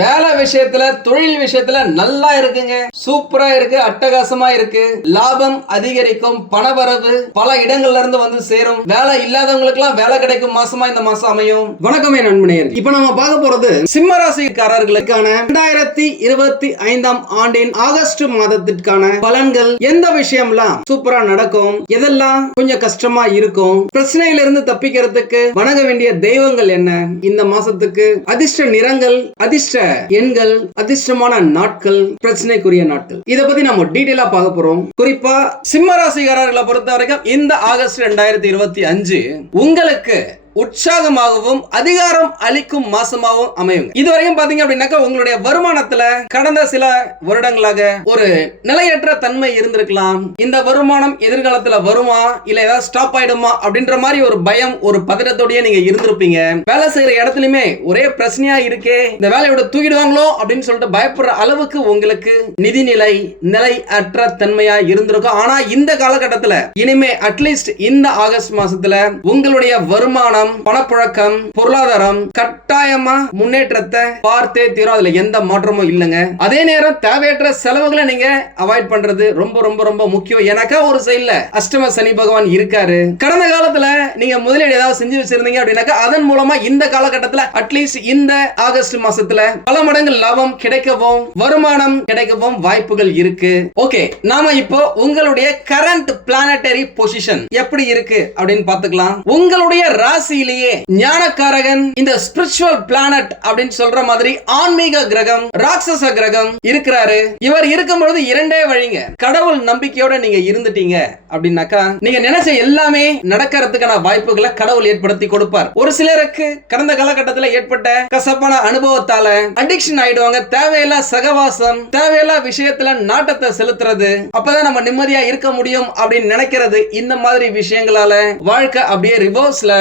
வேலை விஷயத்துல தொழில் விஷயத்துல நல்லா இருக்குங்க. சூப்பரா இருக்கு அட்டகாசமா இருக்கு. லாபம் அதிகரிக்கும் பணவரவு பல இடங்கள்ல இருந்து வந்து சேரும். வேலை இல்லாதவங்களுக்கு எல்லாம் வேலை கிடைக்கும் மாசமா இந்த மாசம் அமையும். வணக்கமே நண்பனே இப்ப நம்ம பார்க்க போறது சிம்ம ராசிக்காரர்களுக்கான இரண்டாயிரத்தி இருபத்தி ஐந்தாம் ஆண்டின் ஆகஸ்ட் மாதத்திற்கான பலன்கள் எந்த விஷயம்லாம் சூப்பரா நடக்கும்? எதெல்லாம் கொஞ்சம் கஷ்டமா இருக்கும்? பிரச்சனையில இருந்து தப்பிக்கிறதுக்கு வணங்க வேண்டிய தெய்வங்கள் என்ன? இந்த மாசத்துக்கு அதிர்ஷ்ட நிறங்கள் அதிர்ஷ்ட எண்கள் அதிர்ஷ்டமான நாட்கள் பிரச்சனைக்குரிய நாட்கள். இதை பத்தி நம்ம டீட்டெயிலா பார்க்க போறோம். குறிப்பா சிம்ம ராசிகாரர்களை பொறுத்த வரைக்கும் இந்த ஆகஸ்ட் ரெண்டாயிரத்தி இருபத்தி அஞ்சு உங்களுக்கு உற்சாகமாகவும் அதிகாரம் அளிக்கும் மாசமாகவும் அமையும் இதுவரையும் பாத்தீங்க அப்படின்னாக்கா உங்களுடைய வருமானத்துல கடந்த சில வருடங்களாக ஒரு நிலையற்ற தன்மை இருந்திருக்கலாம். இந்த வருமானம் எதிர்காலத்துல வருமா? இல்ல ஏதாவது ஸ்டாப் ஆயிடுமா? அப்படின்ற மாதிரி ஒரு பயம் ஒரு பதட்டத்தோடய நீங்க இருந்திருப்பீங்க. வேலை செய்யற இடத்துலயுமே ஒரே பிரச்சனையா இருக்கே இந்த வேலையோட தூக்கிடுவாங்களோ? அப்படின்னு சொல்லிட்டு பயப்படுற அளவுக்கு உங்களுக்கு நிதிநிலை நிலை அற்ற தன்மையா இருந்திருக்கும். ஆனா இந்த காலகட்டத்துல இனிமே அட்லீஸ்ட் இந்த ஆகஸ்ட் மாசத்துல உங்களுடைய வருமானம் பணப்புழக்கம் பொருளாதாரம் கட்டாயமா முன்னேற்றத்தை பார்த்தே தீரும். அதுல எந்த மாற்றமும் இல்லைங்க. அதே நேரம் தேவையற்ற செலவுகளை நீங்க அவாய்ட் பண்றது ரொம்ப ரொம்ப ரொம்ப முக்கியம். எனக்கா ஒரு சைட்ல அஷ்டம சனி பகவான் இருக்காரு. கடந்த காலத்துல நீங்க முதலீடு ஏதாவது செஞ்சு வச்சிருந்தீங்க அப்படின்னாக்கா அதன் மூலமா இந்த காலகட்டத்துல அட்லீஸ்ட் இந்த ஆகஸ்ட் மாசத்துல பல மடங்கு லாபம் கிடைக்கவும் வருமானம் கிடைக்கவும் வாய்ப்புகள் இருக்கு. ஓகே நாம இப்போ உங்களுடைய கரண்ட் பிளானட்டரி பொசிஷன் எப்படி இருக்கு அப்படின்னு பாத்துக்கலாம் உங்களுடைய ராசி ராசியிலேயே ஞானக்காரகன் இந்த ஸ்பிரிச்சுவல் பிளானட் அப்படின்னு சொல்ற மாதிரி ஆன்மீக கிரகம் ராட்சச கிரகம் இருக்கிறாரு. இவர் இருக்கும் பொழுது இரண்டே வழிங்க. கடவுள் நம்பிக்கையோட நீங்க இருந்துட்டீங்க அப்படின்னாக்கா நீங்க நினைச்ச எல்லாமே நடக்கிறதுக்கான வாய்ப்புகளை கடவுள் ஏற்படுத்தி கொடுப்பார். ஒரு சிலருக்கு கடந்த காலகட்டத்தில் ஏற்பட்ட கசப்பான அனுபவத்தால அடிக்ஷன் ஆயிடுவாங்க. தேவையில்லா சகவாசம் தேவையில்லா விஷயத்துல நாட்டத்தை செலுத்துறது அப்பதான் நம்ம நிம்மதியா இருக்க முடியும் அப்படின்னு நினைக்கிறது இந்த மாதிரி விஷயங்களால வாழ்க்கை அப்படியே ரிவர்ஸ்ல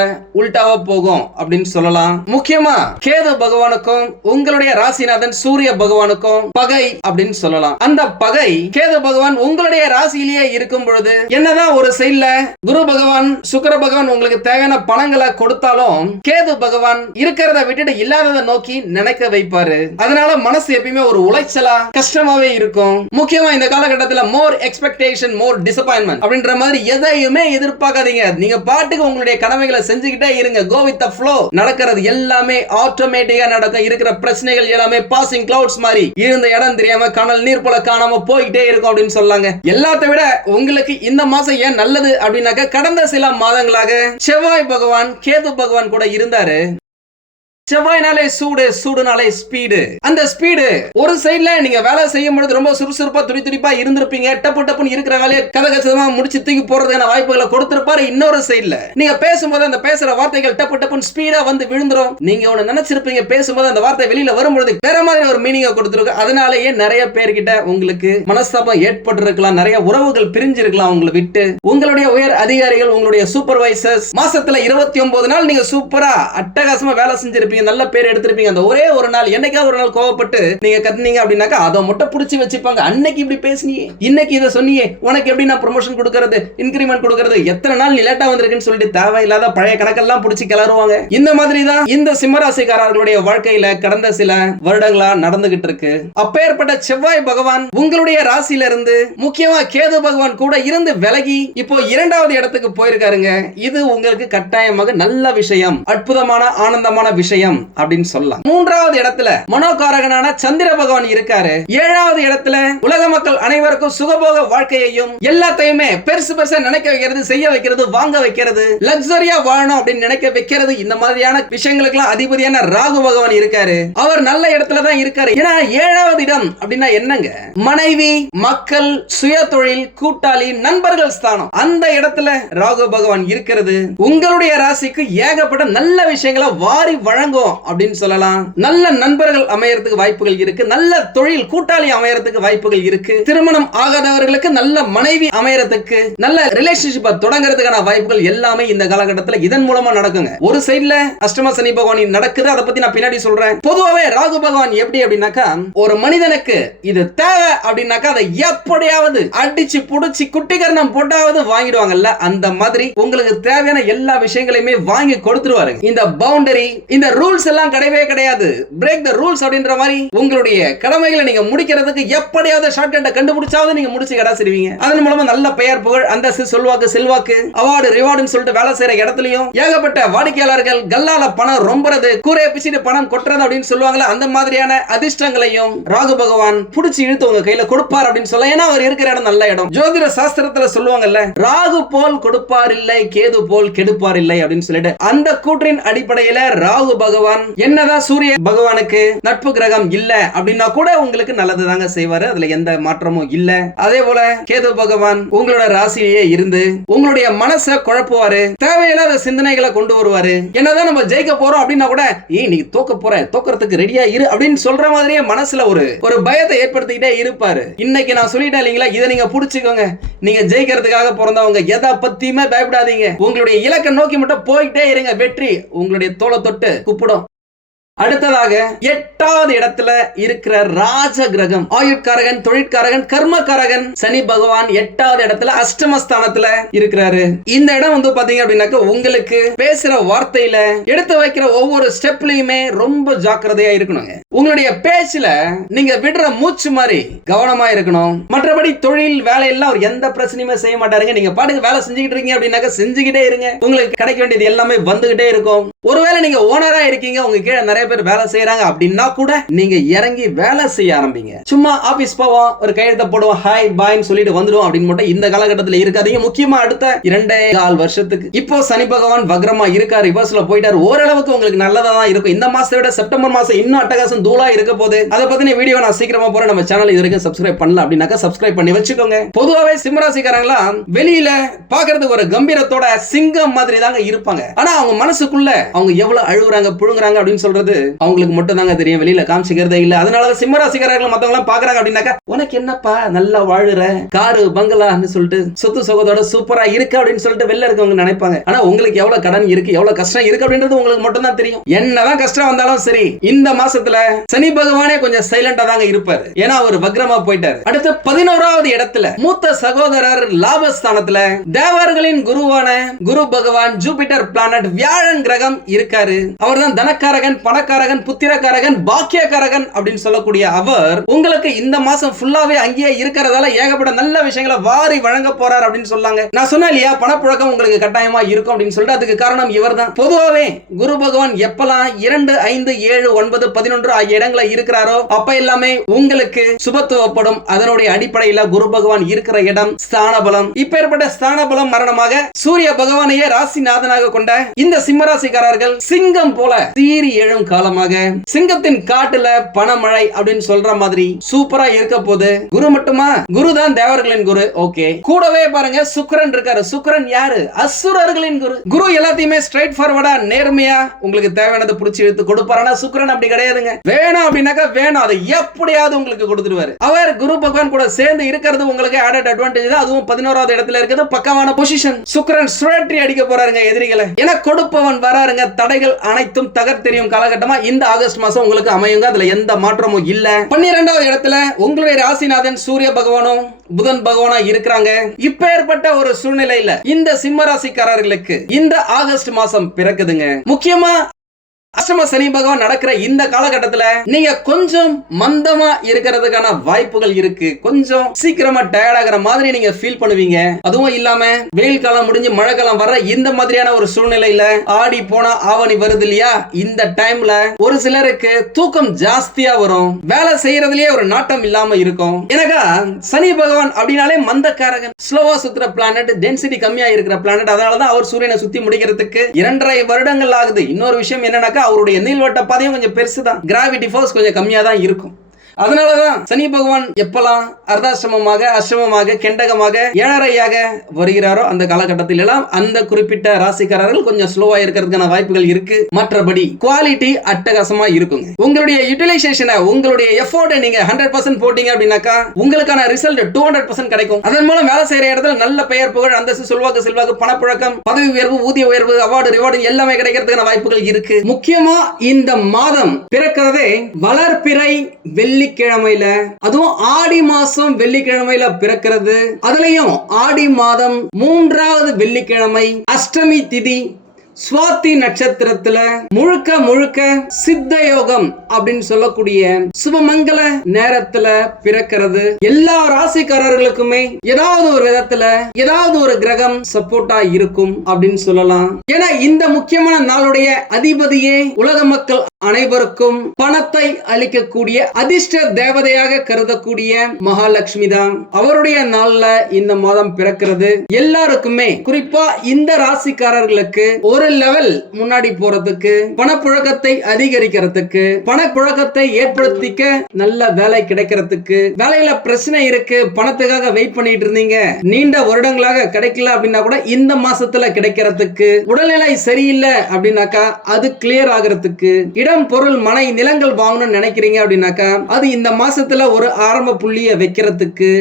உல்டாவா போகும் அப்படின்னு சொல்லலாம். முக்கியமா கேது பகவானுக்கும் உங்களுடைய ராசிநாதன் சூரிய பகவானுக்கும் பகை அப்படின்னு சொல்லலாம். அந்த பகை கேது பகவான் உங்களுடைய ராசியிலேயே இருக்கும் பொழுது என்னதான் ஒரு சைட்ல குரு பகவான் சுக்கர பகவான் உங்களுக்கு தேவையான பணங்களை கொடுத்தாலும் கேது பகவான் இருக்கிறத விட்டுட்டு இல்லாததை நோக்கி நினைக்க வைப்பாரு. அதனால மனசு எப்பயுமே ஒரு உளைச்சலா கஷ்டமாவே இருக்கும். முக்கியமா இந்த காலகட்டத்தில் மோர் எக்ஸ்பெக்டேஷன் மோர் டிசப்பாயின்மெண்ட் அப்படின்ற மாதிரி எதையுமே எதிர்பார்க்காதீங்க. நீங்க பாட்டுக்கு உங்களுடைய கடமைகளை செஞ்சுக்கிட்டே இருங்க. கோ வித் ஃப்ளோ நடக்கிறது எல்லாமே ஆட்டோமேட்டிக்கா நடக்கும். இருக்கிற பிரச்சனைகள் எல்லாமே பாசிங் கிளவுட்ஸ் மாதிரி. இருந்த இடம் தெரியாம கனல் நீர் போல காணாம போயிட்டே இருக்கும் அப்படின்னு சொல்லாங்க. எல்லாத்தை விட உங்களுக்கு இந்த மாசம் ஏன் நல்லது அப்படின்னாக்க கடந்த சில மாதங்களாக செவ்வாய் பகவான் கேது பகவான் கூட இருந்தாரு. செவ்வாய்னாலே சூடு சூடுனாலே ஸ்பீடு அந்த ஸ்பீடு ஒரு சைடுல நீங்க வேலை செய்யும் பொழுது ரொம்ப சுறுசுறுப்பா துடி துடிப்பா இருந்திருப்பீங்க. டப்பு டப்புன்னு இருக்கிற வேலையை கதகசமா முடிச்சு தூக்கி போறதுக்கான வாய்ப்புகளை கொடுத்திருப்பாரு இன்னொரு சைடுல நீங்க பேசும்போது அந்த பேசுற வார்த்தைகள் டப்பு டப்புன்னு ஸ்பீடா வந்து விழுந்துரும். நீங்க ஒண்ணு நினைச்சிருப்பீங்க பேசும்போது அந்த வார்த்தை வெளியில வரும்பொழுது வேற மாதிரி ஒரு மீனிங்க கொடுத்துருக்கு. அதனாலேயே நிறைய பேர்கிட்ட உங்களுக்கு மனஸ்தாபம் ஏற்பட்டிருக்கலாம். நிறைய உறவுகள் பிரிஞ்சிருக்கலாம் உங்களை விட்டு. உங்களுடைய உயர் அதிகாரிகள் உங்களுடைய சூப்பர்வைசர்ஸ் மாசத்துல இருபத்தி ஒன்பது நாள் நீங்க சூப்பரா அட்டகாசமா வேலை செஞ்சிருப்பீங்க. நல்ல பேர் எடுத்திருப்பீங்க. அந்த ஒரே ஒரு நாள் என்னைக்காவது ஒரு நாள் கோவப்பட்டு நீங்க கத்துனீங்க அப்படின்னாக்கா அதை மட்டும் பிடிச்சி வச்சுப்பாங்க. அன்னைக்கு இப்படி பேசினியே. இன்னைக்கு இதை சொன்னியே. உனக்கு எப்படி நான் ப்ரொமோஷன் கொடுக்கறது இன்கிரிமெண்ட் கொடுக்கறது எத்தனை நாள் நீ லேட்டா வந்திருக்குன்னு சொல்லிட்டு தேவையில்லாத பழைய கணக்கெல்லாம் பிடிச்சி கிளறுவாங்க. இந்த மாதிரி தான் இந்த சிம்மராசிக்காரர்களுடைய வாழ்க்கையில கடந்த சில வருடங்களா நடந்துகிட்டு இருக்கு. அப்பேற்பட்ட செவ்வாய் பகவான் உங்களுடைய ராசியில இருந்து முக்கியமா கேது பகவான் கூட இருந்து விலகி இப்போ இரண்டாவது இடத்துக்கு போயிருக்காருங்க. இது உங்களுக்கு கட்டாயமாக நல்ல விஷயம் அற்புதமான ஆனந்தமான விஷயம். அப்படின்னு சொல்லலாம். மூன்றாவது இடத்துல மனோகாரகனான சந்திர பகவான் இருக்காரு. ஏழாவது இடத்துல உலக மக்கள் அனைவருக்கும் சுகபோக வாழ்க்கையையும் எல்லாத்தையுமே பெருசு பெருசா நினைக்க வைக்கிறது செய்ய வைக்கிறது வாங்க வைக்கிறது லக்ஸரியா வாழணும் அப்படின்னு நினைக்க வைக்கிறது இந்த மாதிரியான விஷயங்களுக்கெல்லாம் அதிபதியான ராகு பகவான் இருக்காரு. அவர் நல்ல இடத்துல தான் இருக்காரு. ஏன்னா ஏழாவது இடம் அப்படின்னா என்னங்க? மனைவி மக்கள் சுய தொழில் கூட்டாளி நண்பர்கள் ஸ்தானம். அந்த இடத்துல ராகு பகவான் இருக்கிறது. உங்களுடைய ராசிக்கு ஏகப்பட்ட நல்ல விஷயங்களை வாரி வழங்கும் அப்படின்னு சொல்லலாம். நல்ல நண்பர்கள் அமையறதுக்கு வாய்ப்புகள் இருக்கு. நல்ல தொழில் கூட்டாளி அமையறதுக்கு வாய்ப்புகள் இருக்கு. திருமணம் ஆகாதவர்களுக்கு நல்ல மனைவி அமையறதுக்கு நல்ல ரிலேஷன்ஷிப் தொடங்குறதுக்கான வாய்ப்புகள் எல்லாமே இந்த காலகட்டத்தில் இதன் மூலமா நடக்குங்க. ஒரு சைட்ல அஷ்டம சனி பகவான் நடக்குது. அதை பத்தி நான் பின்னாடி சொல்றேன். பொதுவாகவே ராகு பகவான் எப்படி அப்படின்னாக்கா ஒரு மனிதனுக்கு இது தேவை அப்படின்னாக்கா அதை எப்படியாவது அடிச்சு புடிச்சு குட்டிகரணம் போட்டாவது வாங்கிடுவாங்கல்ல அந்த மாதிரி உங்களுக்கு தேவையான எல்லா விஷயங்களையுமே வாங்கி கொடுத்துருவாருங்க. இந்த பவுண்டரி இந்த ரூல்ஸ் எல்லாம் கிடையவே கிடையாது. பிரேக் த ரூல்ஸ் அப்படின்ற மாதிரி உங்களுடைய கடமைகளை நீங்க முடிக்கிறதுக்கு எப்படியாவது ஷார்ட்கட்டை கண்டுபிடிச்சாவது நீங்க முடிச்சு கிடாசிருவீங்க அதன் மூலமா நல்ல பெயர் புகழ் அந்தஸ்து சொல்வாக்கு செல்வாக்கு அவார்டு ரிவார்டுன்னு சொல்லிட்டு வேலை செய்யற இடத்துலயும் ஏகப்பட்ட வாடிக்கையாளர்கள் கல்லால பணம் ரொம்பறது கூரைய பிச்சுட்டு பணம் கொட்டுறது அப்படின்னு சொல்லுவாங்கல்ல அந்த மாதிரியான அதிர்ஷ்டங்களையும் ராகு பகவான் புடிச்சு இழுத்து உங்க கையில கொடுப்பார் அப்படின்னு சொல்ல ஏன்னா அவர் இருக்கிற இடம் நல்ல இடம். ஜோதிட சாஸ்திரத்துல சொல்லுவாங்கல்ல ராகு போல் கொடுப்பார் இல்லை கேது போல் கெடுப்பார் இல்லை அப்படின்னு சொல்லிட்டு அந்த கூற்றின் அடிப்படையில ராகு பகவான் என்னதான் சூரிய பகவானுக்கு நட்பு கிரகம் இல்ல அப்படின்னா கூட உங்களுக்கு நல்லது தாங்க செய்வாரு. அதுல எந்த மாற்றமும் இல்ல. அதே போல கேது பகவான் உங்களோட ராசியிலேயே இருந்து உங்களுடைய மனசை குழப்புவாரு. தேவையில்லாத சிந்தனைகளை கொண்டு வருவாரு. என்னதான் நம்ம ஜெயிக்க போறோம் அப்படின்னா கூட ஏய் நீ தோக்க போற தோக்கறதுக்கு ரெடியா இரு அப்படின்னு சொல்ற மாதிரியே மனசுல ஒரு ஒரு பயத்தை ஏற்படுத்திக்கிட்டே இருப்பாரு. இன்னைக்கு நான் சொல்லிட்டேன் இல்லைங்களா? இதை நீங்க புடிச்சுக்கோங்க. நீங்க ஜெயிக்கிறதுக்காக பிறந்தவங்க எதை பத்தியுமே பயப்படாதீங்க. உங்களுடைய இலக்கை நோக்கி மட்டும் போயிட்டே இருங்க. வெற்றி உங்களுடைய தோலை தொட்டு pro. அடுத்ததாக எட்டாவது இடத்துல இருக்கிற ராஜ கிரகம் ஆயுட்காரகன் தொழிற்காரகன் கர்மகாரகன் சனி பகவான் எட்டாவது இடத்துல அஷ்டமஸ்தானத்துல இருக்கிறாரு. இந்த இடம் வந்து பாத்தீங்க அப்படின்னாக்க உங்களுக்கு பேசுற வார்த்தையில எடுத்து வைக்கிற ஒவ்வொரு ஸ்டெப்லயுமே ரொம்ப ஜாக்கிரதையா இருக்கணுங்க. உங்களுடைய பேச்சுல நீங்க விடுற மூச்சு மாதிரி கவனமா இருக்கணும். மற்றபடி தொழில் வேலையெல்லாம் அவர் எந்த பிரச்சனையுமே செய்ய மாட்டாருங்க. நீங்க பாட்டுக்கு வேலை செஞ்சுக்கிட்டு இருக்கீங்க அப்படின்னாக்க செஞ்சுக்கிட்டே இருங்க. உங்களுக்கு கிடைக்க வேண்டியது எல்லாமே வந்துகிட்டே இருக்கும். ஒருவேளை நீங்க ஓனரா இருக்கீங்க உங்க கீழே நிறைய நிறைய பேர் வேலை செய்யறாங்க அப்படின்னா கூட நீங்க இறங்கி வேலை செய்ய ஆரம்பிங்க. சும்மா ஆபீஸ் போவோம் ஒரு கையெழுத்த போடுவோம் ஹாய் பாய்னு சொல்லிட்டு வந்துடுவோம் அப்படின்னு மட்டும் இந்த காலகட்டத்தில் இருக்காதீங்க முக்கியமா அடுத்த இரண்டே கால் வருஷத்துக்கு. இப்போ சனி பகவான் வக்ரமா இருக்காரு ரிவர்ஸ்ல போயிட்டாரு. ஓரளவுக்கு உங்களுக்கு நல்லதா தான் இருக்கும். இந்த மாசத்தை விட செப்டம்பர் மாசம் இன்னும் அட்டகாசம் தூளா இருக்க போது அதை பத்தின வீடியோ நான் சீக்கிரமா போறேன். நம்ம சேனல் இது வரைக்கும் சப்ஸ்கிரைப் பண்ணல அப்படின்னாக்கா சப்ஸ்கிரைப் பண்ணி வச்சுக்கோங்க. பொதுவாகவே சிம்மராசிக்காரங்களா வெளியில பாக்குறதுக்கு ஒரு கம்பீரத்தோட சிங்கம் மாதிரி தாங்க இருப்பாங்க. ஆனா அவங்க மனசுக்குள்ள அவங்க எவ்வளவு அழுகுறாங்க புழுங்குறாங்க அப்படின்னு சொல்றது வந்து அவங்களுக்கு மட்டும் தாங்க தெரியும். வெளியில காமிச்சிக்கிறதே இல்ல. அதனால சிம்மராசிக்காரர்கள் மத்தவங்க எல்லாம் பாக்குறாங்க அப்படின்னாக்கா உனக்கு என்னப்பா நல்லா வாழுற? காரு பங்களான்னு சொல்லிட்டு சொத்து சுகத்தோட சூப்பரா இருக்கு அப்படின்னு சொல்லிட்டு வெளில இருக்கவங்க நினைப்பாங்க. ஆனா உங்களுக்கு எவ்வளவு கடன் இருக்கு எவ்வளவு கஷ்டம் இருக்கு அப்படின்றது உங்களுக்கு மட்டும் தான் தெரியும். என்னதான் கஷ்டம் வந்தாலும் சரி இந்த மாசத்துல சனி பகவானே கொஞ்சம் சைலண்டா தாங்க இருப்பாரு. ஏன்னா அவர் வக்ரமா போயிட்டாரு. அடுத்து பதினோராவது இடத்துல மூத்த சகோதரர் லாபஸ்தானத்துல தேவர்களின் குருவான குரு பகவான் ஜூபிட்டர் பிளானட் வியாழன் கிரகம் இருக்காரு. அவர் தான் தனக்காரகன் பண பணக்காரகன் புத்திரக்காரகன் பாக்கியக்காரகன் அப்படின்னு சொல்லக்கூடிய அவர் உங்களுக்கு இந்த மாசம் ஃபுல்லாவே அங்கேயே இருக்கிறதால ஏகப்பட்ட நல்ல விஷயங்களை வாரி வழங்க போறார் அப்படின்னு சொல்லாங்க நான் சொன்னேன் இல்லையா பணப்புழக்கம் உங்களுக்கு கட்டாயமா இருக்கும் அப்படின்னு சொல்லிட்டு அதுக்கு காரணம் இவர் தான் பொதுவாகவே குரு பகவான் எப்பெல்லாம் இரண்டு ஐந்து ஏழு ஒன்பது பதினொன்று ஆகிய இடங்களை இருக்கிறாரோ அப்ப எல்லாமே உங்களுக்கு சுபத்துவப்படும். அதனுடைய அடிப்படையில குரு பகவான் இருக்கிற இடம் ஸ்தான பலம் இப்பேற்பட்ட ஸ்தான பலம் மரணமாக சூரிய பகவானையே ராசிநாதனாக கொண்ட இந்த சிம்மராசிக்காரர்கள் சிங்கம் போல சீறி எழும் காலமாக சிங்கத்தின் காட்டுல பணமழை அப்படின்னு சொல்ற மாதிரி சூப்பரா இருக்க போது குரு மட்டுமா? குரு தான் தேவர்களின் குரு. ஓகே. கூடவே பாருங்க சுக்கிரன் இருக்காரு. சுக்கரன் யாரு? அசுரர்களின் குரு. குரு எல்லாத்தையுமே ஸ்ட்ரைட் ஃபார்வர்டா நேர்மையா உங்களுக்கு தேவையானதை புடிச்சு எடுத்து கொடுப்பாரா. சுக்கரன் சுக்கிரன் அப்படி கிடையாதுங்க. வேணும் அப்படின்னாக்கா வேணும். அதை எப்படியாவது உங்களுக்கு கொடுத்துருவாரு. அவர் குரு பகவான் கூட சேர்ந்து இருக்கிறது உங்களுக்கு ஆடட் அட்வான்டேஜ் தான். அதுவும் பதினோராவது இடத்துல இருக்குது. பக்கமான பொசிஷன் சுக்கிரன் சுழற்றி அடிக்க போறாருங்க எதிரிகளை. என கொடுப்பவன் வராருங்க. தடைகள் அனைத்தும் தகர்த்தெறியும் காலகட்டம் இந்த ஆகஸ்ட் மாசம் உங்களுக்கு அமையுங்க. அதுல எந்த மாற்றமும் இல்ல. பன்னிரெண்டாவது இடத்துல உங்களுடைய ராசிநாதன் சூரிய பகவானும் புதன் பகவானா இருக்கிறாங்க. இப்ப ஏற்பட்ட ஒரு சூழ்நிலையில இந்த சிம்ம ராசிக்காரர்களுக்கு இந்த ஆகஸ்ட் மாசம் பிறக்குதுங்க. முக்கியமா அஷ்டம சனி பகவான் நடக்கிற இந்த காலகட்டத்துல நீங்க கொஞ்சம் மந்தமா இருக்கிறதுக்கான வாய்ப்புகள் இருக்கு. கொஞ்சம் சீக்கிரமா டயர்ட் ஆகிற மாதிரி நீங்க ஃபீல் பண்ணுவீங்க. அதுவும் இல்லாம வெயில் காலம் முடிஞ்சு மழை காலம் வர்ற இந்த மாதிரியான ஒரு சூழ்நிலையில ஆடி போனா ஆவணி வருது இல்லையா? இந்த டைம்ல ஒரு சிலருக்கு தூக்கம் ஜாஸ்தியா வரும். வேலை செய்யறதுலயே ஒரு நாட்டம் இல்லாம இருக்கும். எனக்கா சனி பகவான் அப்படின்னாலே மந்தக்காரகன். ஸ்லோவா சுத்துற பிளானட் டென்சிட்டி கம்மியா இருக்கிற பிளானட் அதனாலதான் அவர் சூரியனை சுத்தி முடிக்கிறதுக்கு இரண்டரை வருடங்கள் ஆகுது. இன்னொரு விஷயம் என்னன்னாக்கா அவருடைய நீள்வட்ட பாதையும் கொஞ்சம் பெருசு தான் கிராவிட்டி ஃபோர்ஸ் கொஞ்சம் கம்மியா தான் இருக்கும். அதனாலதான் சனி பகவான் எப்பெல்லாம் அர்த்தாசிரமமாக அசிரமமாக கெண்டகமாக ஏழரையாக வருகிறாரோ அந்த காலகட்டத்தில் எல்லாம் அந்த குறிப்பிட்ட ராசிக்காரர்கள் கொஞ்சம் ஸ்லோவா இருக்கிறதுக்கான வாய்ப்புகள் இருக்கு. மற்றபடி குவாலிட்டி அட்டகாசமா இருக்குங்க. உங்களுடைய யூட்டிலைசேஷனை உங்களுடைய எஃபோர்ட்டை நீங்க ஹண்ட்ரட் பர்சன்ட் போட்டீங்க அப்படின்னாக்கா உங்களுக்கான ரிசல்ட் டூ ஹண்ட்ரட் பர்சன்ட் கிடைக்கும். அதன் மூலம் வேலை செய்யற இடத்துல நல்ல பெயர் புகழ் அந்தஸ்து செல்வாக்கு செல்வாக்கு பணப்புழக்கம் பதவி உயர்வு ஊதிய உயர்வு அவார்டு ரிவார்டு எல்லாமே கிடைக்கிறதுக்கான வாய்ப்புகள் இருக்கு. முக்கியமா இந்த மாதம் பிறக்கிறதே வளர்பிறை வெள்ளிக்கிழமையில அதுவும் ஆடி மாசம் வெள்ளிக்கிழமையில பிறக்கிறது. அதுலயும் ஆடி மாதம் மூன்றாவது வெள்ளிக்கிழமை அஷ்டமி திதி சுவாதி நட்சத்திரத்துல முழுக்க முழுக்க சித்த யோகம் அப்படின்னு சொல்லக்கூடிய சுபமங்கல நேரத்துல பிறக்கிறது. எல்லா ராசிக்காரர்களுக்குமே ஏதாவது ஒரு விதத்துல ஏதாவது ஒரு கிரகம் சப்போர்ட்டா இருக்கும் அப்படின்னு சொல்லலாம். ஏன்னா இந்த முக்கியமான நாளுடைய அதிபதியே உலக மக்கள் அனைவருக்கும் பணத்தை அளிக்கக்கூடிய அதிர்ஷ்ட தேவதையாக கருதக்கூடிய மகாலட்சுமி தான். அவருடைய நாள்ல இந்த மாதம் பிறக்கிறது. எல்லாருக்குமே குறிப்பா இந்த ராசிக்காரர்களுக்கு ஒரு லெவல் முன்னாடி போறதுக்கு பணப்புழக்கத்தை அதிகரிக்கிறதுக்கு பணப்புழக்கத்தை ஏற்படுத்திக்க நல்ல வேலை கிடைக்கிறதுக்கு வேலையில பிரச்சனை இருக்கு பணத்துக்காக வெயிட் பண்ணிட்டு இருந்தீங்க. நீண்ட வருடங்களாக கிடைக்கல அப்படின்னா கூட இந்த மாசத்துல கிடைக்கிறதுக்கு உடல்நிலை சரியில்லை அப்படின்னாக்கா அது கிளியர் ஆகிறதுக்கு இடம் பொருள் மனை நிலங்கள் வாங்கணும்னு நினைக்கிறீங்க அப்படின்னாக்கா அது இந்த மாசத்துல ஒரு ஆரம்ப புள்ளிய வைக்கிறதுக்கு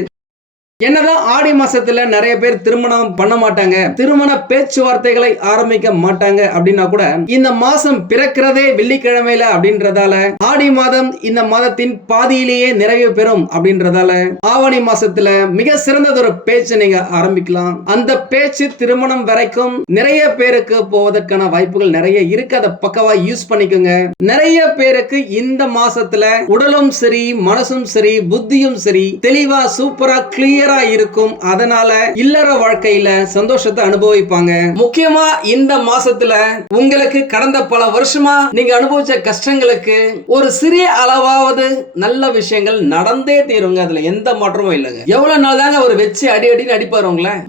என்னதான் ஆடி மாசத்துல நிறைய பேர் திருமணம் பண்ண மாட்டாங்க திருமண பேச்சுவார்த்தைகளை ஆரம்பிக்க மாட்டாங்க அப்படின்னா கூட இந்த மாசம் பிறக்கிறதே வெள்ளிக்கிழமையில அப்படின்றதால ஆடி மாதம் இந்த மாதத்தின் பாதியிலேயே நிறைவு பெறும் அப்படின்றதால ஆவணி மாசத்துல மிக சிறந்ததொரு பேச்சு நீங்க ஆரம்பிக்கலாம். அந்த பேச்சு திருமணம் வரைக்கும் நிறைய பேருக்கு போவதற்கான வாய்ப்புகள் நிறைய இருக்கு. அதை பக்கவா யூஸ் பண்ணிக்கோங்க. நிறைய பேருக்கு இந்த மாசத்துல உடலும் சரி மனசும் சரி புத்தியும் சரி தெளிவா சூப்பரா கிளியரா இருக்கும். அதனால இல்லற வாழ்க்கையில சந்தோஷத்தை அனுபவிப்பாங்க. முக்கியமா இந்த மாசத்துல உங்களுக்கு கடந்த பல வருஷமா நீங்க அனுபவிச்ச கஷ்டங்களுக்கு ஒரு சிறிய அளவாவது நல்ல விஷயங்கள் நடந்தே தீருங்க. அதுல எந்த மாற்றமும் இல்லைங்க. எவ்வளவு நாள் தாங்க ஒரு வச்சு அடி அடின்னு அடிப்பாரு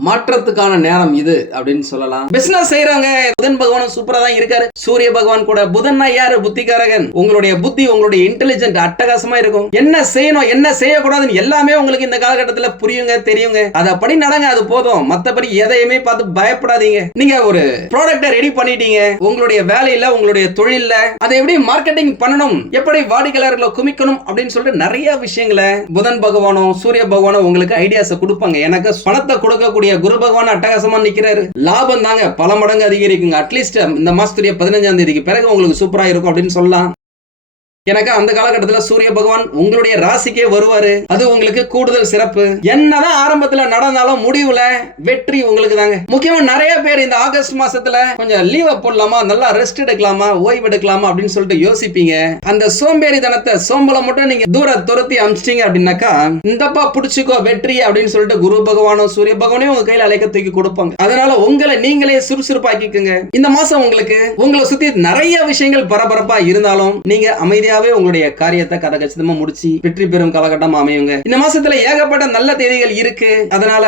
மாற்றத்துக்கான நேரம் இது அப்படின்னு சொல்லலாம். பிசினஸ் செய்யறாங்க புதன் பகவானும் சூப்பரா தான் இருக்காரு. சூரிய பகவான் கூட புதன்னா யாரு? புத்திகாரகன் உங்களுடைய புத்தி உங்களுடைய இன்டெலிஜென்ட் அட்டகாசமா இருக்கும். என்ன செய்யணும் என்ன செய்யக்கூடாதுன்னு எல்லாமே உங்களுக்கு இந்த காலகட்டத்தில் புரியுங்க. தெரியுங்க அதை படி நடங்க அது போதும். மத்தபடி எதையுமே பார்த்து பயப்படாதீங்க. நீங்க ஒரு ப்ராடக்ட ரெடி பண்ணிட்டீங்க. உங்களுடைய வேலையில உங்களுடைய தொழில்ல அதை எப்படி மார்க்கெட்டிங் பண்ணணும்? எப்படி வாடிக்கையாளர்களை குமிக்கணும்? அப்படின்னு சொல்லிட்டு நிறைய விஷயங்களை புதன் பகவானும் சூரிய பகவானும் உங்களுக்கு ஐடியாஸை கொடுப்பாங்க. எனக்கு பணத்தை கொடுக்கக்கூடிய குரு பகவான் அட்டகாசமா நிக்கிறாரு. லாபம் தாங்க. பல மடங்கு அதிகரிக்குங்க. அட்லீஸ்ட் இந்த மாசத்துடைய பதினஞ்சாம் தேதிக்கு பிறகு உங்களுக்கு சூப்பரா இருக்கும் அப்படின்னு சொல்லலாம். எனக்கு அந்த காலகட்டத்தில் சூரிய பகவான் உங்களுடைய ராசிக்கே வருவாரு. அது உங்களுக்கு கூடுதல் சிறப்பு. என்னதான் ஆரம்பத்துல நடந்தாலும் முடிவுல வெற்றி உங்களுக்கு தாங்க. முக்கியமா நிறைய பேர் இந்த ஆகஸ்ட் மாசத்துல கொஞ்சம் லீவ போடலாமா நல்லா ரெஸ்ட் எடுக்கலாமா ஓய்வு எடுக்கலாமா அப்படின்னு சொல்லிட்டு யோசிப்பீங்க. அந்த சோம்பேறி தனத்தை சோம்பலை மட்டும் நீங்க தூர துரத்தி அமிச்சிட்டீங்க அப்படின்னாக்கா இந்தப்பா புடிச்சுக்கோ வெற்றி அப்படின்னு சொல்லிட்டு குரு பகவானும் சூரிய பகவானையும் உங்க கையில அழைக்க தூக்கி கொடுப்பாங்க. அதனால உங்களை நீங்களே சுறுசுறுப்பாக்கிக்கோங்க. இந்த மாசம் உங்களுக்கு உங்களை சுத்தி நிறைய விஷயங்கள் பரபரப்பா இருந்தாலும் நீங்க அமைதியாவே உங்களுடைய காரியத்தை கதை கச்சிதமா முடிச்சு வெற்றி பெறும் காலகட்டம் அமையுங்க. இந்த மாசத்துல ஏகப்பட்ட நல்ல தேதிகள் இருக்கு. அதனால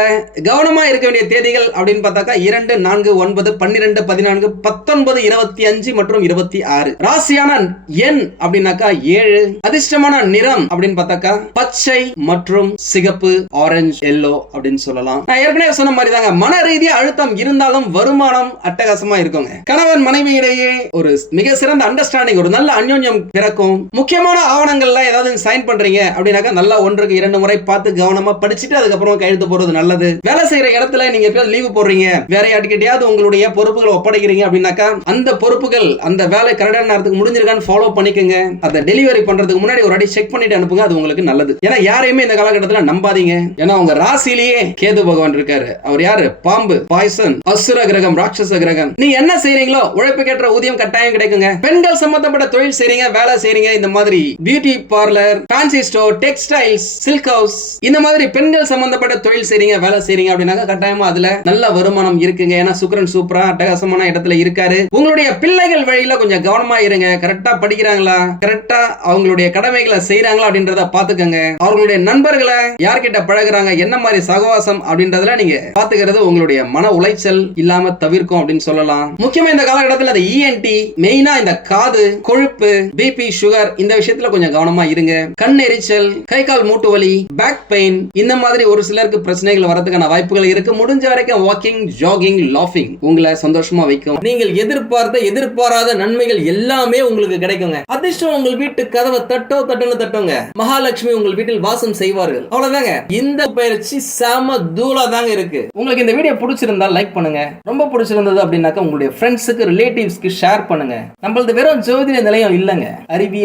கவனமா இருக்க வேண்டிய தேதிகள் அப்படின்னு பார்த்தாக்கா இரண்டு நான்கு ஒன்பது பன்னிரெண்டு பதினான்கு பத்தொன்பது இருபத்தி அஞ்சு மற்றும் இருபத்தி ஆறு. ராசியான எண் அப்படின்னாக்கா ஏழு. அதிர்ஷ்டமான நிறம் அப்படின்னு பார்த்தாக்கா பச்சை மற்றும் சிகப்பு ஆரஞ்சு எல்லோ அப்படின்னு சொல்லலாம். நான் ஏற்கனவே சொன்ன மாதிரி தாங்க மன ரீதியா அழுத்தம் இருந்தாலும் வருமானம் அட்டகாசமா இருக்குங்க. கணவன் மனைவி இடையே ஒரு மிக சிறந்த அண்டர்ஸ்டாண்டிங் ஒரு நல்ல அந்யோன்யம் பிறக்கும். முக்கியமான ஆவணங்கள்லாம் ஏதாவது சைன் பண்றீங்க அப்படின்னாக்கா நல்லா ஒன்றுக்கு இரண்டு முறை பார்த்து கவனமா படிச்சுட்டு அதுக்கப்புறம் கையெழுத்து போறது நல்லது. வேலை செய்யற இடத்துல நீங்க எப்பயாவது லீவு போடுறீங்க. வேற யார்கிட்டயாவது உங்களுடைய பொறுப்புகளை ஒப்படைக்கிறீங்க அப்படின்னாக்கா அந்த பொறுப்புகள் அந்த வேலை கரெக்டான நேரத்துக்கு முடிஞ்சிருக்கான்னு ஃபாலோ பண்ணிக்கோங்க. அதை டெலிவரி பண்றதுக்கு முன்னாடி ஒரு அடி செக் பண்ணிட்டு அனுப்புங்க அது உங்களுக்கு நல்லது. ஏன்னா யாரையுமே இந்த காலகட்டத்தில் நம்பாதீங்க. ஏன்னா உங்க ராசிலேயே கேது பகவான் இருக்காரு. அவர் யாரு? பாம்பு பாய்சன் அசுர கிரகம் ராட்சச கிரகம். நீங்க என்ன செய்யறீங்களோ உழைப்பு கேட்ட ஊதியம் கட்டாயம் கிடைக்குங்க. பெண்கள் சம்பந்தப்பட்ட தொழில் செய்றீங்க வேலை செய்றீங்க இந்த மாதிரி beauty parlour fancy store textiles silk house இந்த மாதிரி பெண்கள் சம்பந்தப்பட்ட தொழில் செய்றீங்க வேலை செய்றீங்க அப்படின்னாக்க கட்டாயமா அதுல நல்ல வருமானம் இருக்குங்க. ஏன்னா சுக்கரன் சூப்பரா அட்டகாசமான இடத்துல இருக்காரு. உங்களுடைய பிள்ளைகள் வழியில கொஞ்சம் கவனமா இருங்க. கரெக்டா படிக்கிறாங்களா? கரெக்டா அவங்களுடைய கடமைகளை செய்றாங்களா அப்படின்றத பாத்துக்கோங்க அவர்களுடைய நண்பர்களை யார்கிட்ட பழகுறாங்க? என்ன மாதிரி சகவாசம் அப்படின்றதுல நீங்க பாத்துக்கிறது உங்களுடைய மன உளைச்சல் இல்லாம தவிர்க்கும் அப்படின்னு சொல்லலாம். முக்கியமா இந்த காலகட்டத்தில் அந்த இஎன்டி மெயினா இந்த காது கொழுப்பு பிபி சுகர் இந்த விஷயத்துல கொஞ்சம் கவனமா இருங்க. கண் எரிச்சல் கை கால் மூட்டு வலி பேக் பெயின் இந்த மாதிரி ஒரு சிலருக்கு பிரச்சனைகள் வரதுக்கான வாய்ப்புகள் இருக்கு. முடிஞ்ச வரைக்கும் வாக்கிங் ஜாகிங் லாஃபிங் உங்களை சந்தோஷமா வைக்கும். நீங்கள் எதிர்பார்த்த எதிர்பாராத நன்மைகள் எல்லாமே உங்களுக்கு கிடைக்குங்க. அதிர்ஷ்டம் உங்கள் வீட்டு கதவை தட்டோ தட்டுன்னு தட்டுங்க. மகாலட்சுமி உங்கள் வீட்டில் வாசம் செய்வார்கள். அவ்வளவுதாங்க. இந்த பயிற்சி செம தூளா தாங்க இருக்கு. உங்களுக்கு இந்த வீடியோ பிடிச்சிருந்தா லைக் பண்ணுங்க. ரொம்ப பிடிச்சிருந்தது அப்படின்னாக்கா உங்களுடைய ஃப்ரெண்ட்ஸுக்கு ரிலேட்டிவ்ஸ்க்கு ஷேர் பண்ணுங்க. நம்மளது வெறும் ஜோதிட நிலையம் இல்லைங்க. அறிவியல்